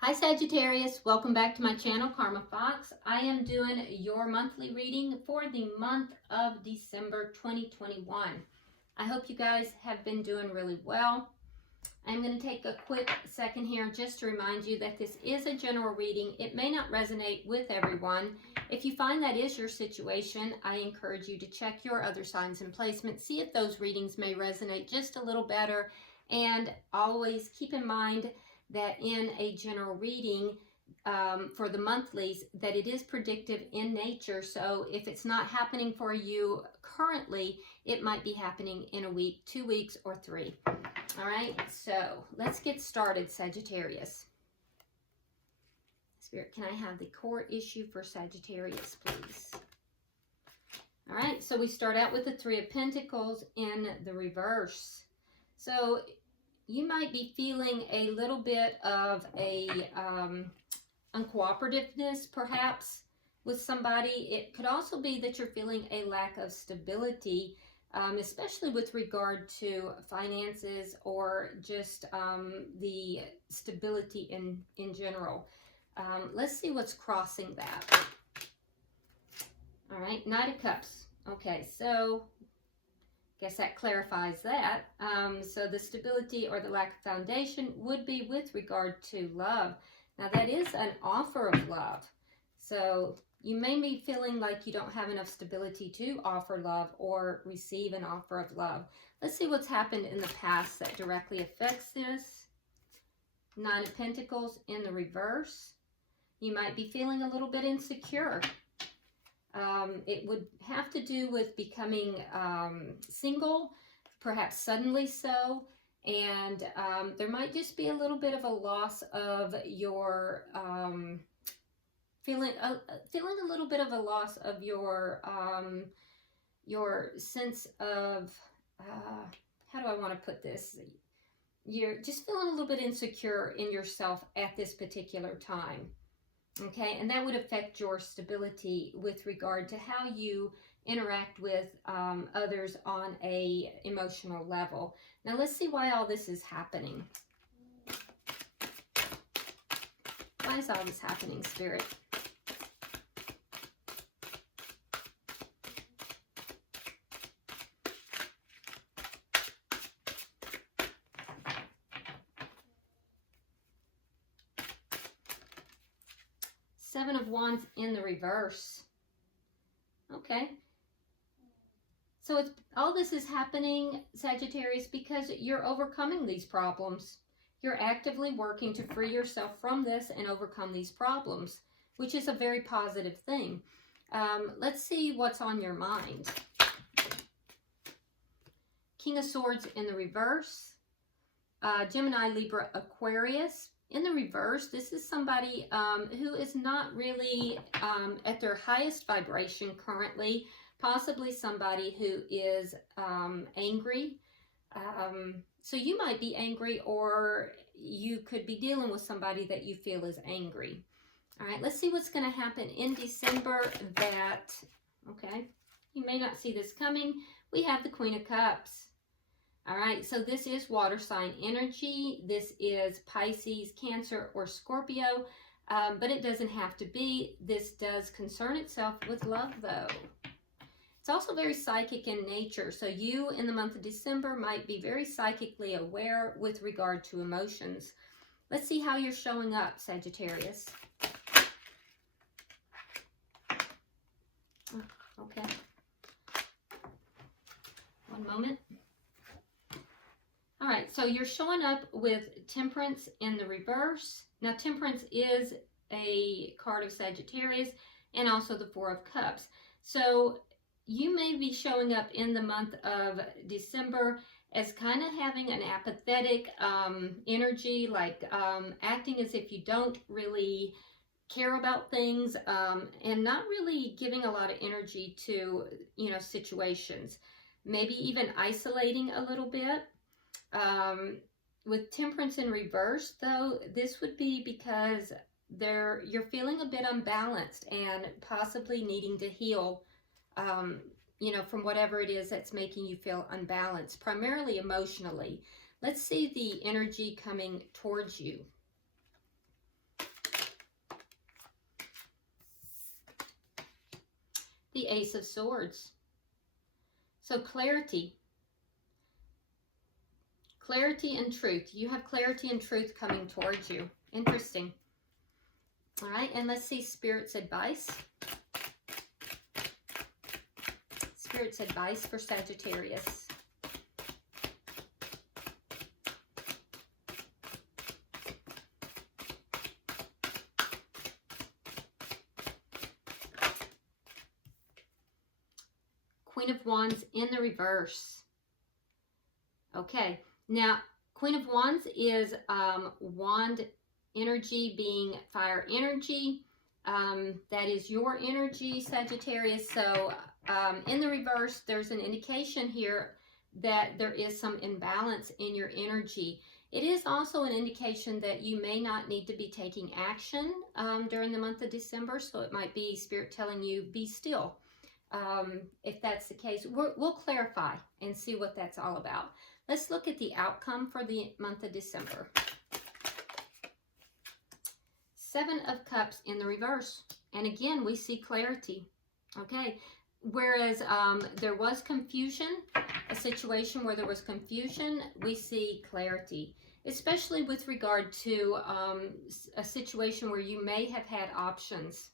Hi Sagittarius, welcome back to my channel, Karma Fox. I am doing your monthly reading for the month of December 2021. I hope you guys have been doing really well. I'm going to take a quick second here just to remind you that this is a general reading. It may not resonate with everyone. If you find that is your situation, I encourage you to check your other signs and placements, see if those readings may resonate just a little better, and always keep in mind that in a general reading for the monthlies, that it is predictive in nature. So if it's not happening for you currently, it might be happening in a week, 2 weeks, or 3. All right, so let's get started, Sagittarius. Spirit, can I have the core issue for Sagittarius, please? All right, so we start out with the Three of Pentacles in the reverse. So you might be feeling a little bit of a uncooperativeness, perhaps, with somebody. It could also be that you're feeling a lack of stability, especially with regard to finances or just the stability in general. Let's see what's crossing that. All right, Knight of Cups. Okay, so guess that clarifies that. So the stability or the lack of foundation would be with regard to love. Now that is an offer of love. So you may be feeling like you don't have enough stability to offer love or receive an offer of love. Let's see what's happened in the past that directly affects this. Nine of Pentacles in the reverse. You might be feeling a little bit insecure. It would have to do with becoming single, perhaps suddenly so, and there might just be a little bit of a loss of your feeling a little bit of a loss of your sense of how do I want to put this? You're just feeling a little bit insecure in yourself at this particular time. Okay, and that would affect your stability with regard to how you interact with others on a emotional level. Now let's see why all this is happening. Why is all this happening, Spirit? Seven of Wands in the reverse. Okay. So all this is happening, Sagittarius, because you're overcoming these problems. You're actively working to free yourself from this and overcome these problems, which is a very positive thing. Let's see what's on your mind. King of Swords in the reverse. Gemini, Libra, Aquarius. In the reverse, this is somebody who is not really at their highest vibration currently, possibly somebody who is angry. So you might be angry, or you could be dealing with somebody that you feel is angry. All right, let's see what's going to happen in December that, okay, you may not see this coming. We have the Queen of Cups. All right, so this is water sign energy. This is Pisces, Cancer, or Scorpio, but it doesn't have to be. This does concern itself with love, though. It's also very psychic in nature, so you in the month of December might be very psychically aware with regard to emotions. Let's see how you're showing up, Sagittarius. Okay. One moment. All right, so you're showing up with Temperance in the reverse. Now, Temperance is a card of Sagittarius and also the Four of Cups. So you may be showing up in the month of December as kind of having an apathetic energy, like acting as if you don't really care about things and not really giving a lot of energy to, situations. Maybe even isolating a little bit. With Temperance in reverse, though, this would be because you're feeling a bit unbalanced and possibly needing to heal, from whatever it is that's making you feel unbalanced, primarily emotionally. Let's see the energy coming towards you. the Ace of Swords. So clarity. Clarity and truth. You have clarity and truth coming towards you. Interesting. All right, and let's see Spirit's advice. Spirit's advice for Sagittarius. Queen of Wands in the reverse. Okay, now Queen of Wands is wand energy being fire energy. That is your energy, Sagittarius. So in the reverse, there's an indication here that there is some imbalance in your energy. It is also an indication that you may not need to be taking action during the month of December. So it might be Spirit telling you, be still. If that's the case, we'll clarify and see what that's all about. Let's look at the outcome for the month of December. Seven of Cups in the reverse. And again, we see clarity. Okay. Whereas there was confusion, a situation where there was confusion, we see clarity. Especially with regard to a situation where you may have had options.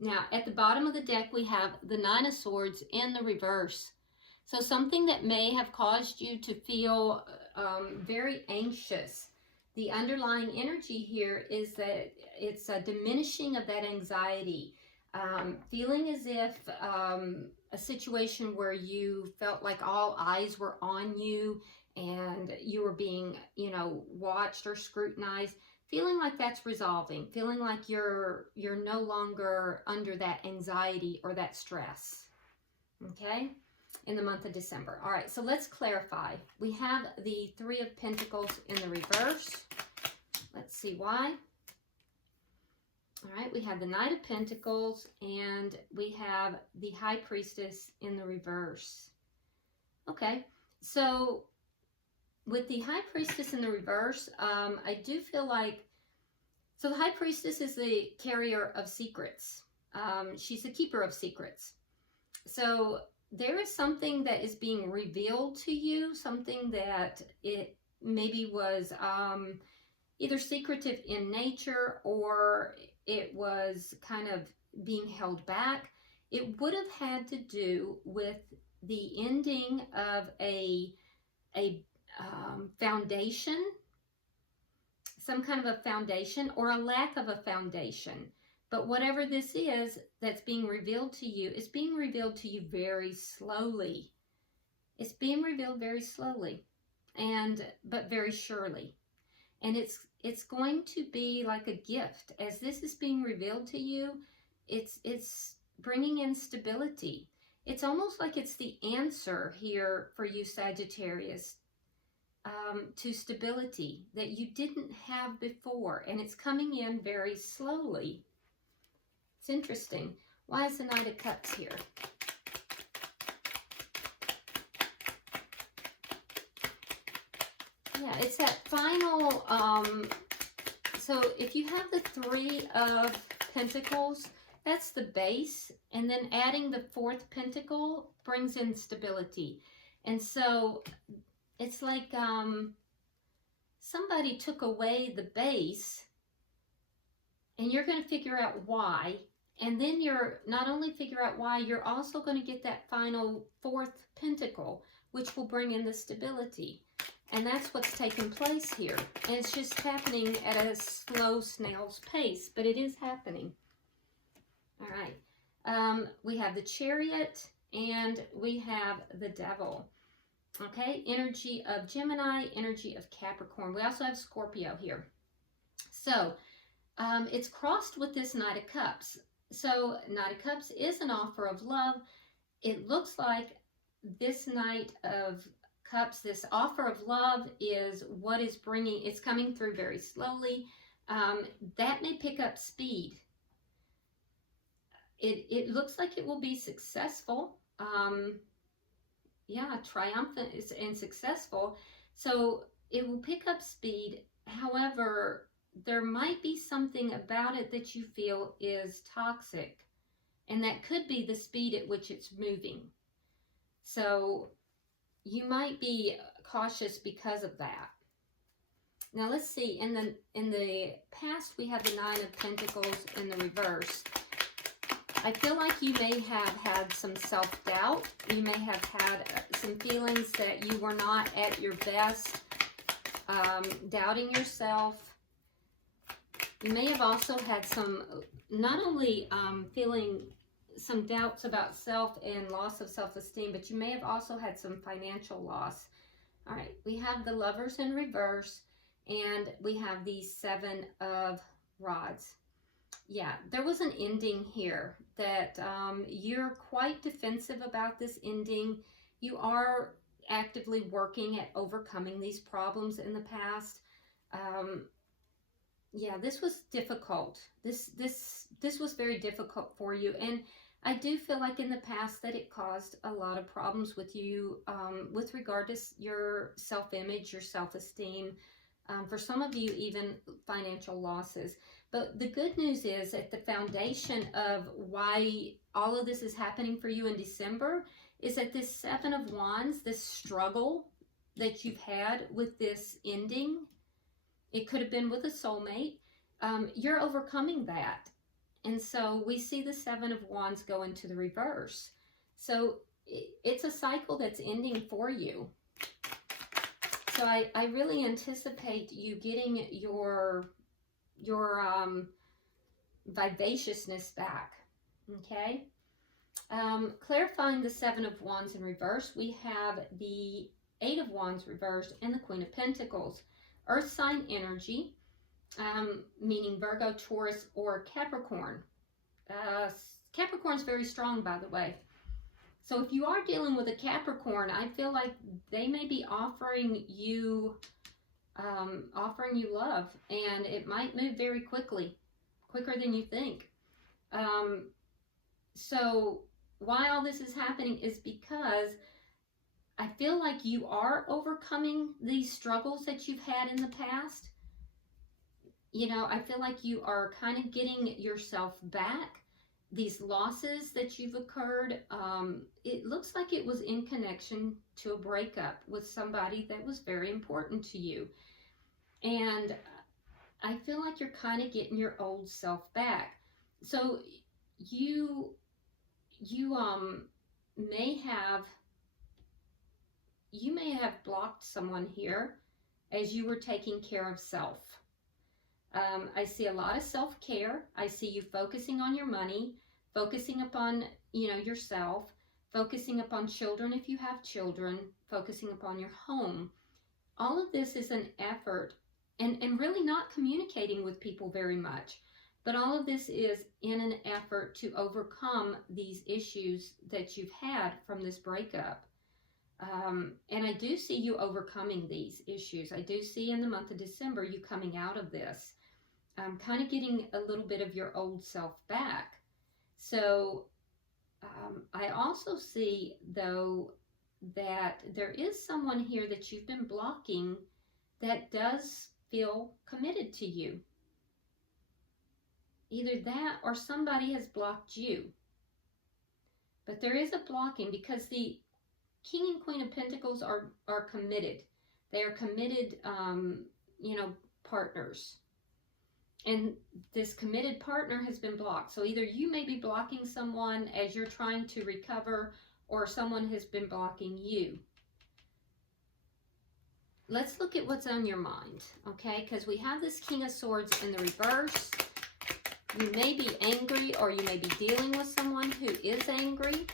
Now, at the bottom of the deck, we have the Nine of Swords in the reverse. So something that may have caused you to feel very anxious. The underlying energy here is that it's a diminishing of that anxiety. Feeling as if a situation where you felt like all eyes were on you and you were being, watched or scrutinized. Feeling like that's resolving, feeling like you're no longer under that anxiety or that stress, okay, in the month of December. All right, so let's clarify. We have the Three of Pentacles in the reverse. Let's see why. All right, we have the Knight of Pentacles and we have the High Priestess in the reverse. Okay, so with the High Priestess in the reverse, I do feel like, so the High Priestess is the carrier of secrets. She's the keeper of secrets. So there is something that is being revealed to you, something that it maybe was either secretive in nature or it was kind of being held back. It would have had to do with the ending of a foundation, some kind of a foundation or a lack of a foundation. But whatever this is that's being revealed to you, is being revealed to you very slowly. It's being revealed very slowly, but very surely. And it's going to be like a gift. As this is being revealed to you, it's bringing in stability. It's almost like it's the answer here for you, Sagittarius, to stability that you didn't have before. And it's coming in very slowly. It's interesting. Why is the Knight of Cups here? Yeah, it's that final, so if you have the Three of Pentacles, that's the base, and then adding the fourth pentacle brings in stability. And so it's like somebody took away the base, and you're going to figure out why. And then you're not only figure out why, you're also going to get that final fourth pentacle, which will bring in the stability. And that's what's taking place here. And it's just happening at a slow snail's pace, but it is happening. All right. We have the Chariot and we have the Devil. Okay. Energy of Gemini, energy of Capricorn. We also have Scorpio here. So it's crossed with this Knight of Cups. So Knight of Cups is an offer of love. It looks like this Knight of Cups, this offer of love is what is bringing, it's coming through very slowly. That may pick up speed. It looks like it will be successful. Yeah, triumphant and successful. So it will pick up speed. However, there might be something about it that you feel is toxic. And that could be the speed at which it's moving. So you might be cautious because of that. Now let's see, in the past we have the Nine of Pentacles in the reverse. I feel like you may have had some self-doubt. You may have had some feelings that you were not at your best, doubting yourself. You may have also had some, not only feeling some doubts about self and loss of self-esteem, but you may have also had some financial loss. All right, we have the Lovers in reverse, and we have the Seven of Rods. Yeah, there was an ending here that you're quite defensive about this ending. You are actively working at overcoming these problems in the past. Yeah, this was difficult. This was very difficult for you, and I do feel like in the past that it caused a lot of problems with you with regard to your self-image, your self-esteem. For some of you, even financial losses. But the good news is that the foundation of why all of this is happening for you in December is that this Seven of Wands, this struggle that you've had with this ending, it could have been with a soulmate, you're overcoming that. And so we see the Seven of Wands go into the reverse. So it's a cycle that's ending for you. So I really anticipate you getting your vivaciousness back, okay? Clarifying the Seven of Wands in reverse, we have the Eight of Wands reversed and the Queen of Pentacles. Earth sign energy, meaning Virgo, Taurus, or Capricorn. Capricorn's very strong, by the way. So if you are dealing with a Capricorn, I feel like they may be offering you love, and it might move very quickly, quicker than you think. So why all this is happening is because I feel like you are overcoming these struggles that you've had in the past. You know, I feel like you are kind of getting yourself back. These losses that you've occurred, it looks like it was in connection to a breakup with somebody that was very important to you. And I feel like you're kind of getting your old self back. So you may have blocked someone here as you were taking care of self. I see a lot of self-care. I see you focusing on your money, focusing upon, yourself, focusing upon children if you have children, focusing upon your home. All of this is an effort and really not communicating with people very much. But all of this is in an effort to overcome these issues that you've had from this breakup. And I do see you overcoming these issues. I do see in the month of December you coming out of this. Kind of getting a little bit of your old self back. So I also see, though, that there is someone here that you've been blocking that does feel committed to you. Either that or somebody has blocked you. But there is a blocking because the King and Queen of Pentacles are committed. They are committed, partners. And this committed partner has been blocked. So either you may be blocking someone as you're trying to recover, or someone has been blocking you. Let's look at what's on your mind, okay? Because we have this King of Swords in the reverse. You may be angry, or you may be dealing with someone who is angry.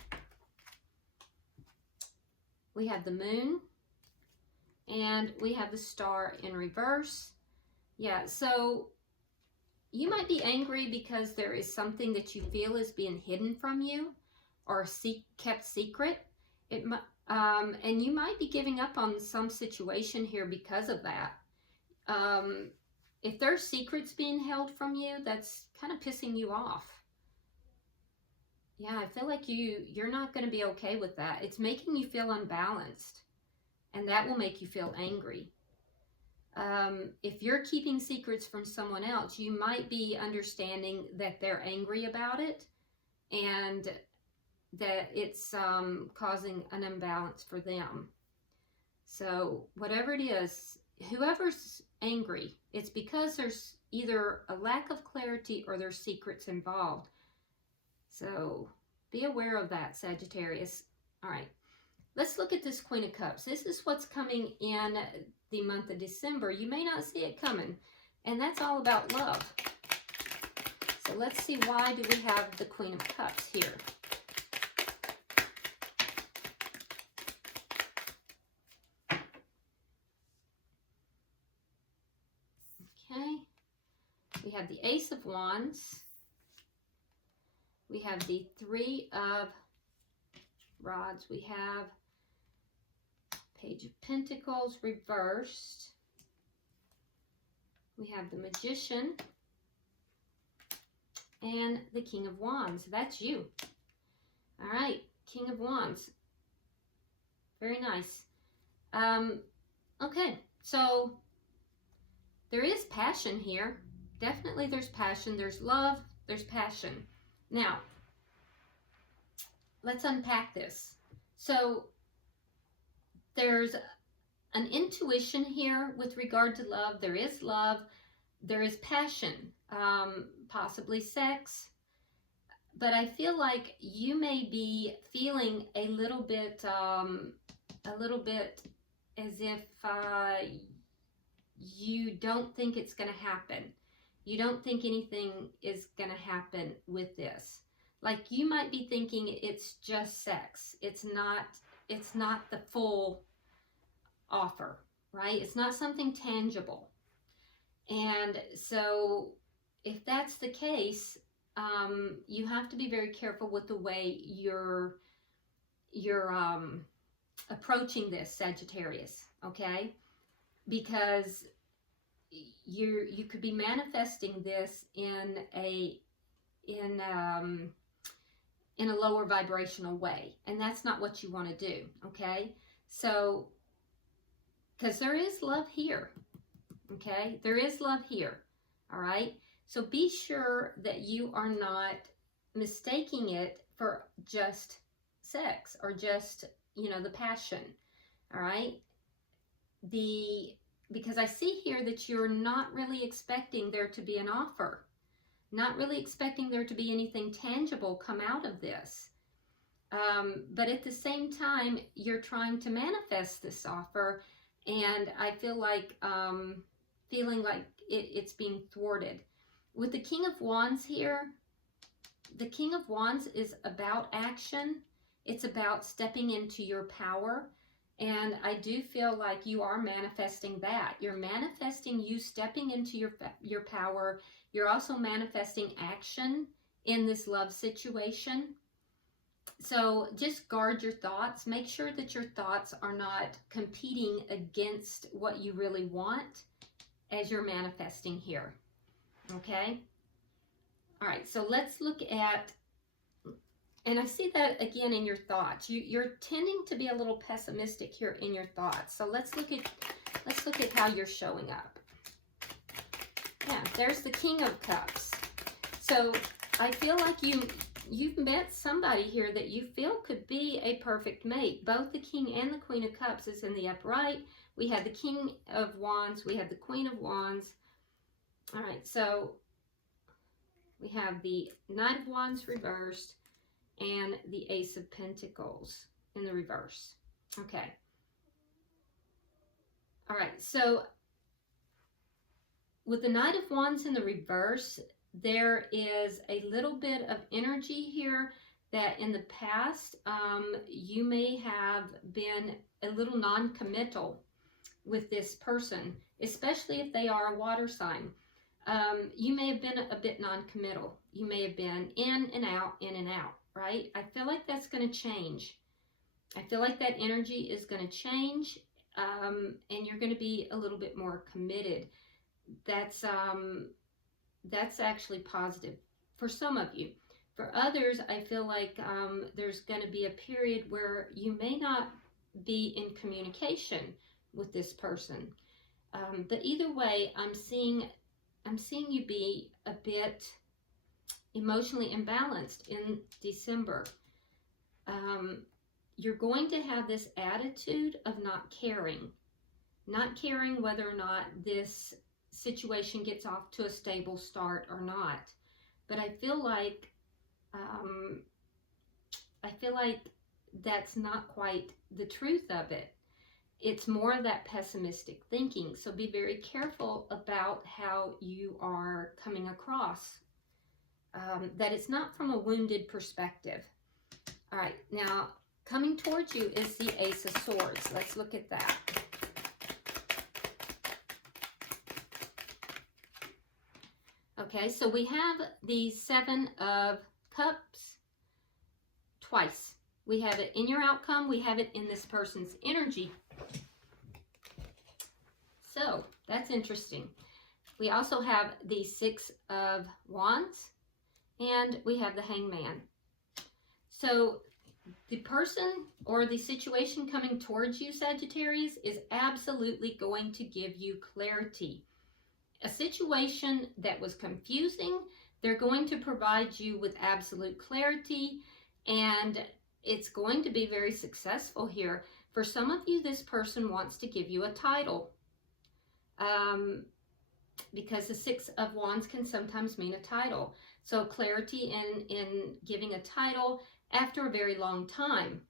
We have the Moon, and we have the Star in reverse. Yeah, so you might be angry because there is something that you feel is being hidden from you or kept secret. And you might be giving up on some situation here because of that. If there's secrets being held from you, that's kind of pissing you off. Yeah, I feel like you're not going to be okay with that. It's making you feel unbalanced, and that will make you feel angry. If you're keeping secrets from someone else, you might be understanding that they're angry about it, and that it's causing an imbalance for them. So whatever it is, whoever's angry, it's because there's either a lack of clarity or there's secrets involved. So be aware of that, Sagittarius. All right, let's look at this Queen of Cups. This is what's coming in the month of December. You may not see it coming, and that's all about love. So let's see, why do we have the Queen of Cups here? Okay, we have the Ace of Wands. We have the Three of Rods. We have Page of Pentacles reversed. We have the Magician and the King of Wands. That's you. All right, King of Wands. Very nice. Okay, so there is passion here. Definitely there's passion. There's love. There's passion. Now, let's unpack this. So there's an intuition here with regard to love. There is love. There is passion, possibly sex. But I feel like you may be feeling a little bit as if you don't think it's going to happen. You don't think anything is going to happen with this. Like, you might be thinking it's just sex. It's not the full offer, right? It's not something tangible. And so if that's the case, you have to be very careful with the way you're approaching this, Sagittarius, okay? Because you could be manifesting this in a lower vibrational way, and that's not what you want to do, okay? So, because there is love here, okay? There is love here, all right? So be sure that you are not mistaking it for just sex or just, you know, the passion, all right? Because I see here that you're not really expecting there to be an offer, not really expecting there to be anything tangible come out of this. But at the same time, you're trying to manifest this offer, and I feel like, feeling like it's being thwarted. With the King of Wands here, the King of Wands is about action. It's about stepping into your power. And I do feel like you are manifesting that. You're manifesting you stepping into your power. You're also manifesting action in this love situation. So just guard your thoughts. Make sure that your thoughts are not competing against what you really want as you're manifesting here. Okay? All right, so let's look at, and I see that again in your thoughts. You're tending to be a little pessimistic here in your thoughts. So let's look at how you're showing up. Yeah, there's the King of Cups. So I feel like you've met somebody here that you feel could be a perfect mate. Both the King and the Queen of Cups is in the upright. We have the King of Wands. We have the Queen of Wands. All right, so we have the Knight of Wands reversed and the Ace of Pentacles in the reverse. Okay. All right, so with the Knight of Wands in the reverse, there is a little bit of energy here that in the past, you may have been a little non-committal with this person, especially if they are a water sign. You may have been a bit non-committal. You may have been in and out, right? I feel like that's going to change. I feel like that energy is going to change, and you're going to be a little bit more committed. That's actually positive for some of you. For others, I feel like there's going to be a period where you may not be in communication with this person. But either way, I'm seeing you be a bit emotionally imbalanced in December. You're going to have this attitude of not caring whether or not this situation gets off to a stable start or not. But I feel like that's not quite the truth of it. It's more of that pessimistic thinking. So be very careful about how you are coming across. That it's not from a wounded perspective. All right, now coming towards you is the Ace of Swords. Let's look at that. Okay, so we have the Seven of Cups twice. We have it in your outcome. We have it in this person's energy. So that's interesting. We also have the Six of Wands, and we have the Hangman. So the person or the situation coming towards you, Sagittarius, is absolutely going to give you clarity. A situation that was confusing, they're going to provide you with absolute clarity, and it's going to be very successful here. For some of you, this person wants to give you a title. Because the Six of Wands can sometimes mean a title. So clarity in giving a title after a very long time.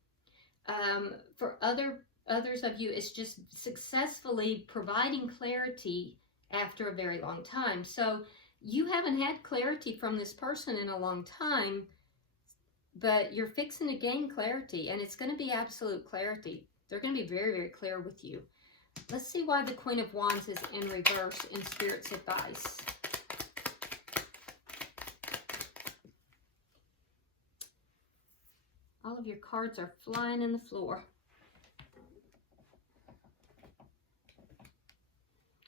For others of you, it's just successfully providing clarity after a very long time. So you haven't had clarity from this person in a long time, but you're fixing to gain clarity, and it's going to be absolute clarity. They're going to be very, very clear with you. Let's see why the Queen of Wands is in reverse in Spirit's advice. All of your cards are flying in the floor.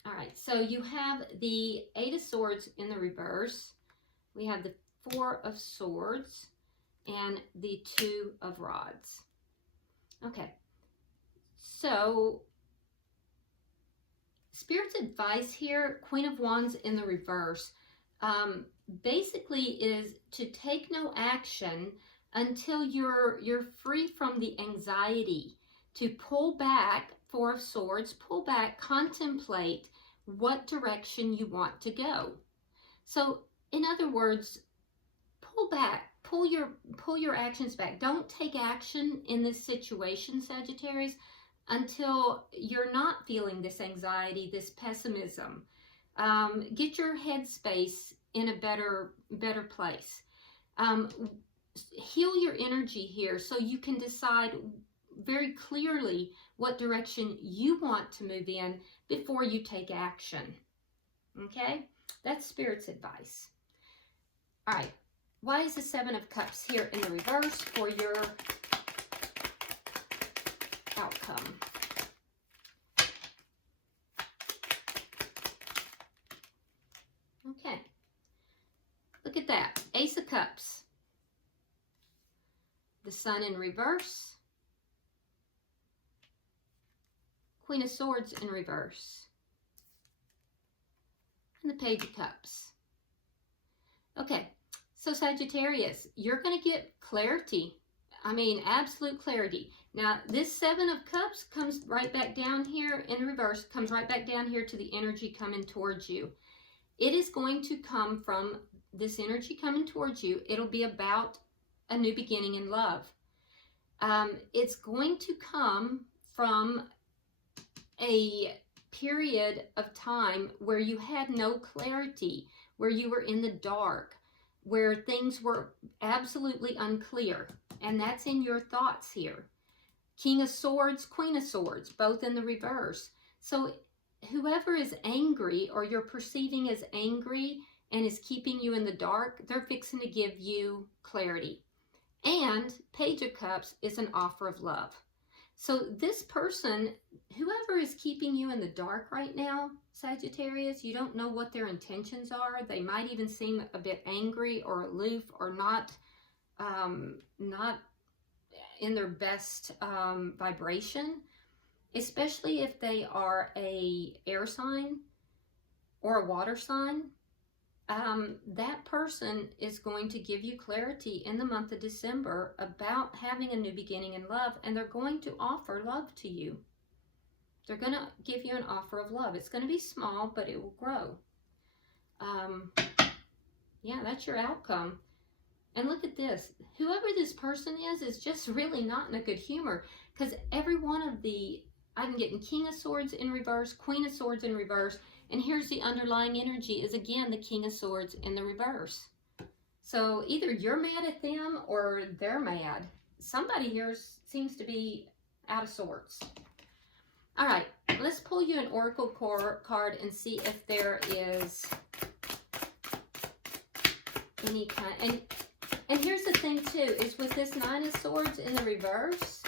All right, so you have the Eight of Swords in the reverse. We have the Four of Swords and the Two of Rods. Okay, so Spirit's advice here, Queen of Wands in the reverse, basically is to take no action until you're free from the anxiety, to pull back. Four of Swords, pull back, contemplate what direction you want to go. So in other words, pull back, pull your actions back. Don't take action in this situation, Sagittarius, until you're not feeling this anxiety, this pessimism. Get your headspace in a better place. Heal your energy here so you can decide very clearly what direction you want to move in before you take action. Okay? That's Spirit's advice. All right. Why is the Seven of Cups here in the reverse for your outcome? Okay. Look at that. Ace of Cups. The Sun in reverse. Queen of Swords in reverse. And the Page of Cups. Okay, so Sagittarius, you're going to get clarity. I mean, absolute clarity. Now, this Seven of Cups comes right back down here in reverse, comes right back down here to the energy coming towards you. It is going to come from this energy coming towards you. It'll be about a new beginning in love. It's going to come from a period of time where you had no clarity, where you were in the dark, where things were absolutely unclear. And that's in your thoughts here. King of Swords, Queen of Swords, both in the reverse. So whoever is angry or you're perceiving as angry and is keeping you in the dark, they're fixing to give you clarity. And Page of Cups is an offer of love. So this person, whoever is keeping you in the dark right now, Sagittarius, you don't know what their intentions are. They might even seem a bit angry or aloof or not in their best vibration, especially if they are a air sign or a water sign. that person is going to give you clarity in the month of December about having a new beginning in love, and they're going to offer love to you. They're going to give you an offer of love. It's going to be small, but it will grow. Yeah, that's your outcome. And look at this. Whoever this person is just really not in a good humor, because every one of the, I'm getting King of Swords in reverse, Queen of Swords in reverse, and here's the underlying energy is again the King of Swords in the reverse. So either you're mad at them or they're mad. Somebody here seems to be out of sorts. All right, let's pull you an oracle card and see if there is any kind. And here's the thing too, is with this Nine of Swords in the reverse,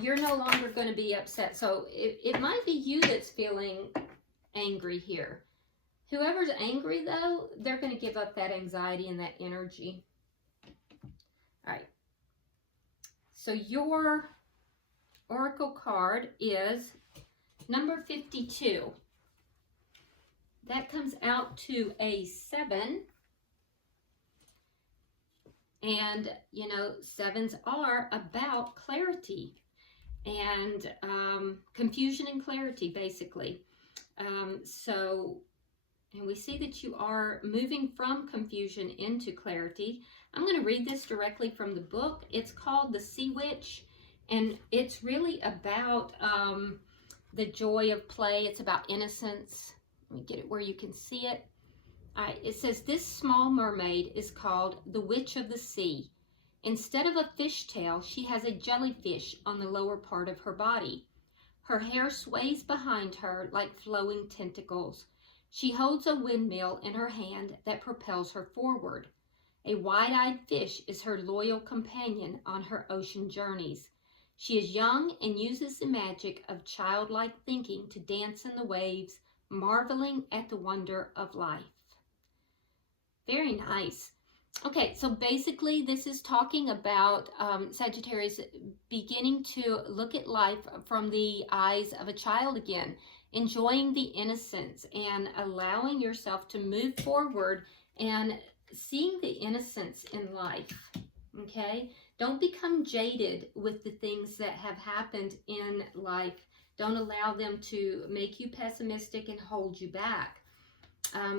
you're no longer going to be upset. So it might be you that's feeling angry here. Whoever's angry though, they're going to give up that anxiety and that energy. All right. So your oracle card is number 52. That comes out to a 7. And, you know, 7s are about clarity and confusion and clarity, basically. And we see that you are moving from confusion into clarity. I'm going to read this directly from the book. It's called The Sea Witch, and it's really about the joy of play. It's about innocence. Let me get it where you can see it. It says, this small mermaid is called the Witch of the Sea. Instead of a fishtail, she has a jellyfish on the lower part of her body. Her hair sways behind her like flowing tentacles. She holds a windmill in her hand that propels her forward. A wide-eyed fish is her loyal companion on her ocean journeys. She is young and uses the magic of childlike thinking to dance in the waves, marveling at the wonder of life. Very nice. Okay, so basically this is talking about Sagittarius beginning to look at life from the eyes of a child again, enjoying the innocence and allowing yourself to move forward and seeing the innocence in life, okay? Don't become jaded with the things that have happened in life. Don't allow them to make you pessimistic and hold you back.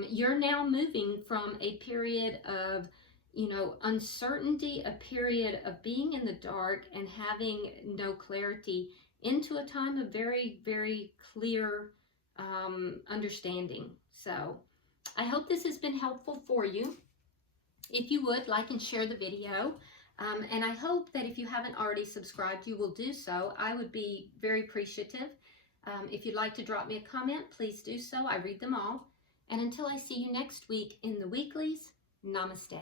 You're now moving from a period of, you know, uncertainty, a period of being in the dark and having no clarity, into a time of very, very clear understanding. So I hope this has been helpful for you. If you would, like and share the video. And I hope that if you haven't already subscribed, you will do so. I would be very appreciative. If you'd like to drop me a comment, please do so. I read them all. And until I see you next week in the weeklies, namaste.